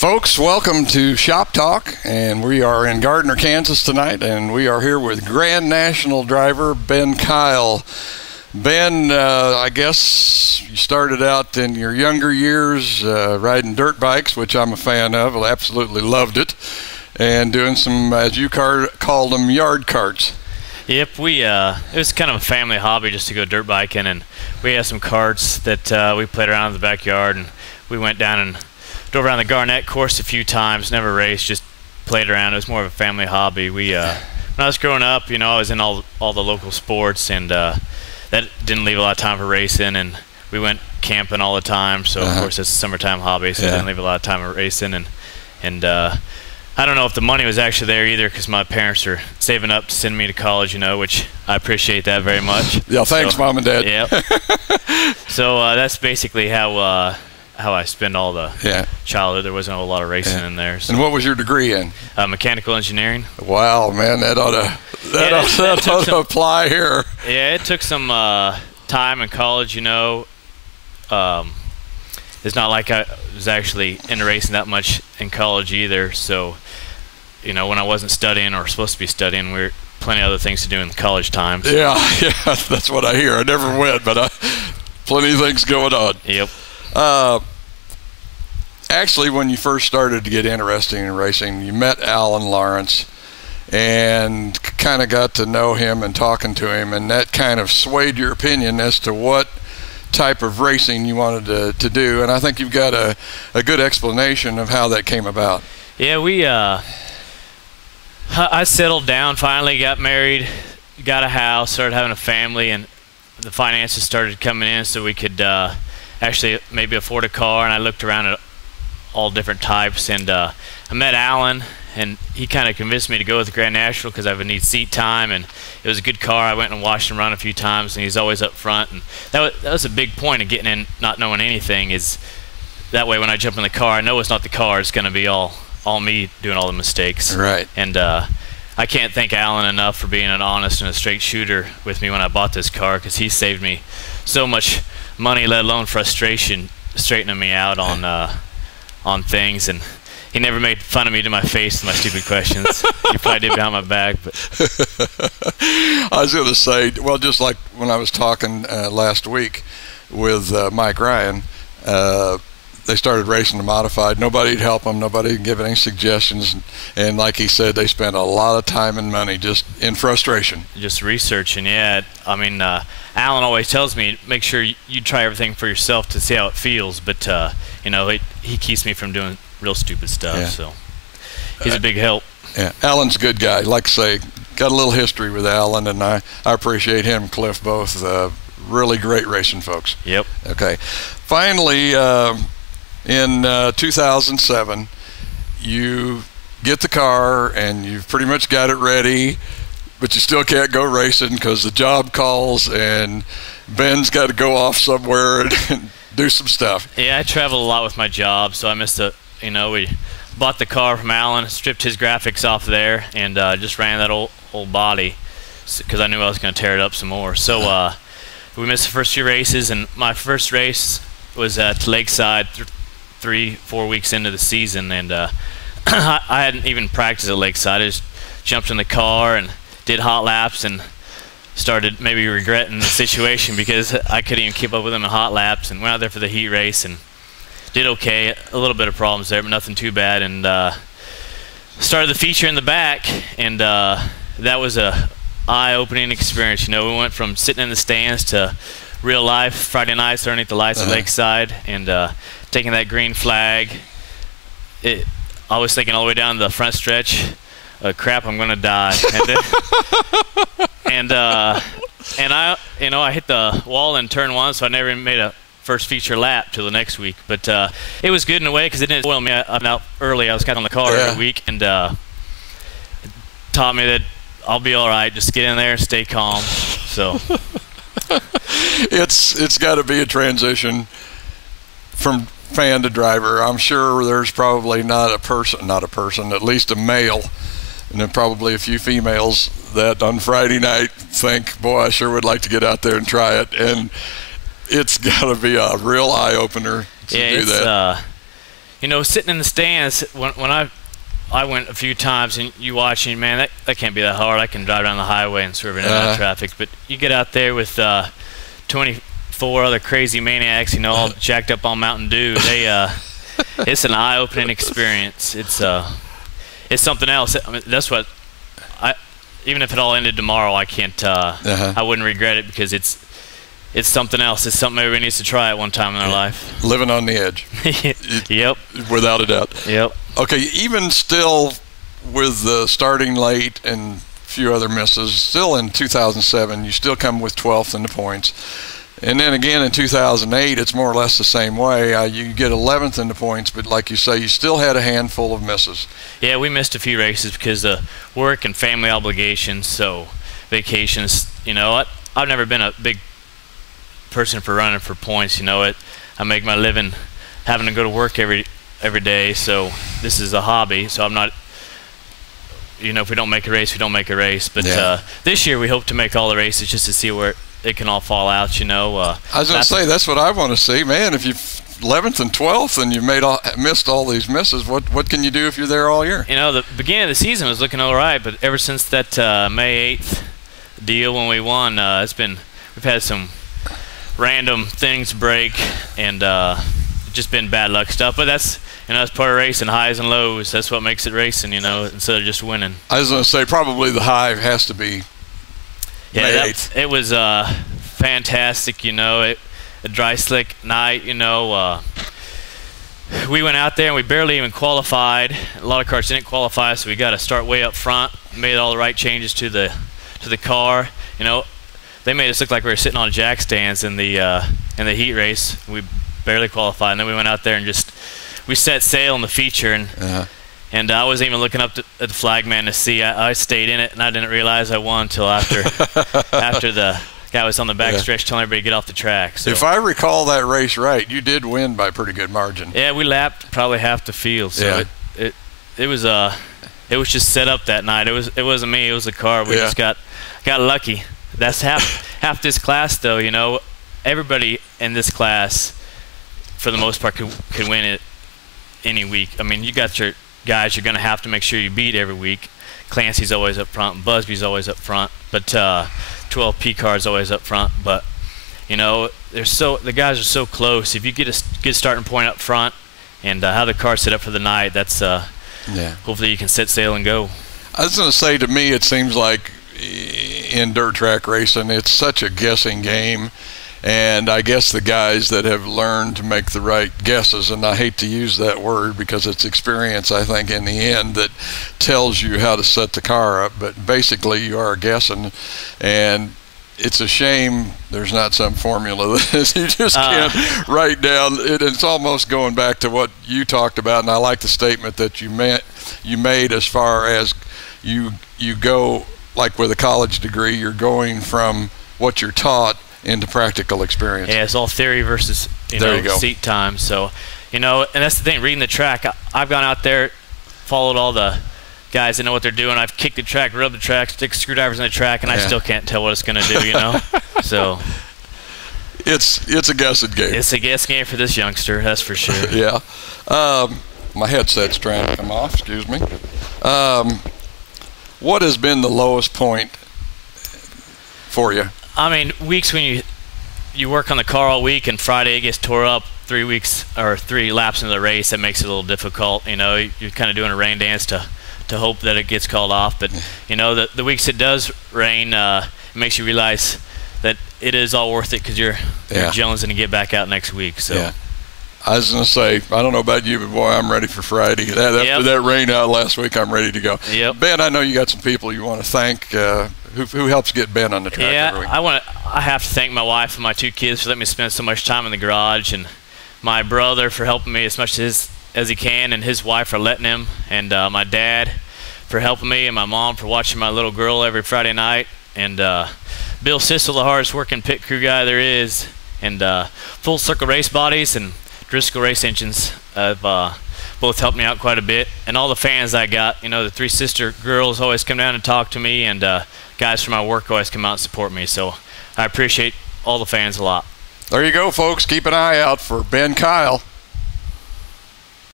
Folks, welcome to Shop Talk, and we are in Gardner, Kansas tonight, and we are here with Grand National driver Ben Kyle. Ben, I guess you started out in your younger years riding dirt bikes, which I'm a fan of. I absolutely loved it, and doing some, as you called them, yard carts. Yep, it was kind of a family hobby just to go dirt biking, and we had some carts that we played around in the backyard, and we went down and drove around the Garnett course a few times, never raced, just played around. It was more of a family hobby. When I was growing up, I was in all the local sports, and that didn't leave a lot of time for racing, and we went camping all the time, so of course it's a summertime hobby, so it didn't leave a lot of time for racing, and I don't know if the money was actually there either, because my parents are saving up to send me to college, which I appreciate that very much. Yeah, thanks, Mom and Dad. Yep. So that's basically how I spent all the childhood. There wasn't a lot of racing in there. So. And what was your degree in? Mechanical engineering. Wow, man, that ought to apply here. Yeah, it took some time in college. It's not like I was actually into racing that much in college either. So, when I wasn't studying or supposed to be studying, we were plenty of other things to do in the college times. Yeah, that's what I hear. I never went, but plenty of things going on. Yep. Actually, when you first started to get interested in racing, you met Alan Lawrence and kind of got to know him and talking to him, and that kind of swayed your opinion as to what type of racing you wanted to do. And I think you've got a good explanation of how that came about. Yeah, I settled down, finally got married, got a house, started having a family, and the finances started coming in so we could actually maybe afford a car. And I looked around at all different types, and I met Alan, and he kind of convinced me to go with the Grand National because I would need seat time, and it was a good car. I went and watched him run a few times, and he's always up front, and that was a big point of getting in not knowing anything, is that way when I jump in the car, I know it's not the car, it's going to be all me doing all the mistakes. Right. And I can't thank Alan enough for being an honest and a straight shooter with me when I bought this car, because he saved me so much money, let alone frustration, straightening me out on things, and he never made fun of me to my face with my stupid questions. He probably did behind my back, but I was going to say, well, just like when I was talking last week with Mike Ryan, they started racing the modified. Nobody'd help them. Nobody'd give any suggestions. And like he said, they spent a lot of time and money just in frustration. Just researching, yeah. I mean, Alan always tells me, make sure you try everything for yourself to see how it feels. But, he keeps me from doing real stupid stuff. So he's a big help. Yeah, Alan's a good guy. Like I say, got a little history with Alan, and I appreciate him and Cliff both. Really great racing folks. Yep. Okay. Finally, in 2007, you get the car and you've pretty much got it ready, but you still can't go racing because the job calls and Ben's got to go off somewhere and do some stuff. Yeah, I travel a lot with my job, so I missed we bought the car from Alan, stripped his graphics off there, and just ran that old body because I knew I was going to tear it up some more. So we missed the first few races, and my first race was at Lakeside 3-4 weeks into the season, and I hadn't even practiced at Lakeside. I just jumped in the car and did hot laps and started maybe regretting the situation because I couldn't even keep up with him in hot laps, and went out there for the heat race and did okay. A little bit of problems there, but nothing too bad, and started the feature in the back, and that was a eye-opening experience. We went from sitting in the stands to real life Friday nights underneath the lights at Lakeside, and taking that green flag. I was thinking all the way down the front stretch, crap, I'm gonna die. And I hit the wall in turn one, so I never even made a first feature lap till the next week. But it was good in a way because it didn't spoil me. I'm out early. I was kind of on the car every week, and it taught me that I'll be all right. Just get in there and stay calm. So it's got to be a transition from fan to driver. I'm sure there's probably not a person, at least a male, and then probably a few females that on Friday night think, boy, I sure would like to get out there and try it. And it's got to be a real eye-opener to do that. You know, sitting in the stands, when I went a few times, and you watching, man, that can't be that hard. I can drive down the highway and swerve in and out of traffic. But you get out there with 24 other crazy maniacs, you know, all jacked up on Mountain Dew. It's an eye-opening experience. It's something else. I mean, that's what even if it all ended tomorrow, I can't. I wouldn't regret it, because it's something else. It's something everybody needs to try at one time in their life. Living on the edge. Yep. Without a doubt. Yep. Okay, even still with the starting late and a few other misses, still in 2007, you still come with 12th in the points. And then again in 2008, it's more or less the same way. You get 11th in the points, but like you say, you still had a handful of misses. Yeah, we missed a few races because of work and family obligations, so vacations. You know, I've never been a big person for running for points. You know, I make my living having to go to work every day, so this is a hobby. So I'm not, you know, if we don't make a race, we don't make a race. But this year we hope to make all the races just to see where it can all fall out, you know. I was going to say, that's what I want to see, man. If you're 11th and 12th and you missed all these misses, what can you do if you're there all year? You know, the beginning of the season was looking all right, but ever since that May 8th deal when we won, we've had some random things break, and just been bad luck stuff. But that's part of racing, highs and lows. That's what makes it racing, you know, instead of just winning. I was going to say, probably the high has to be May 8th. It was fantastic, you know. A dry, slick night, you know. We went out there and we barely even qualified. A lot of cars didn't qualify, so we got to start way up front. Made all the right changes to the car. You know, they made us look like we were sitting on jack stands in the heat race. We barely qualified, and then we went out there and we set sail in the feature, and I wasn't even looking up at the flagman to see. I stayed in it, and I didn't realize I won until after the guy was on the back stretch telling everybody to get off the track. So, if I recall that race right, you did win by a pretty good margin. Yeah, we lapped probably half the field. So it was just set up that night. It wasn't me. It was the car. We just got lucky. That's half this class, though. You know, everybody in this class, for the most part, could win it any week. I mean, you got your guys you're going to have to make sure you beat every week. Clancy's always up front. Busby's always up front. But 12P car's always up front. But, you know, the guys are so close. If you get a good starting point up front and how the car's set up for the night, that's hopefully you can set sail and go. I was going to say, to me, it seems like in dirt track racing, it's such a guessing game. And I guess the guys that have learned to make the right guesses, and I hate to use that word because it's experience, I think, in the end, that tells you how to set the car up. But basically, you are guessing, and it's a shame there's not some formula that you just can't write down. It's almost going back to what you talked about, and I like the statement that you made as far as you go, like with a college degree, you're going from what you're taught into practical experience. Yeah, it's all theory versus seat time. So, and that's the thing, reading the track. I've gone out there, followed all the guys that know what they're doing. I've kicked the track, rubbed the track, stick screwdrivers in the track, and I still can't tell what it's going to do, So it's a guessing game. It's a guess game for this youngster, that's for sure. Yeah. My headset's trying to come off, excuse me. What has been the lowest point for you? I mean, weeks when you work on the car all week and Friday it gets tore up 3 weeks or 3 laps into the race, that makes it a little difficult. You're kind of doing a rain dance to hope that it gets called off. But, the weeks it does rain, it makes you realize that it is all worth it because you're jonesing to get back out next week. So. Yeah. I was going to say, I don't know about you, but boy, I'm ready for Friday. After that rain out last week, I'm ready to go. Yep. Ben, I know you got some people you want to thank. Who helps get Ben on the track every week? I have to thank my wife and my 2 kids for letting me spend so much time in the garage, and my brother for helping me as much as he can, and his wife for letting him, and my dad for helping me, and my mom for watching my little girl every Friday night, and Bill Sissel, the hardest working pit crew guy there is, and Full Circle Race Bodies and Driscoll Race Engines have both helped me out quite a bit, and all the fans I got. The 3 sister girls always come down and talk to me, and guys from my work always come out and support me. So I appreciate all the fans a lot. There you go, folks. Keep an eye out for Ben Kyle.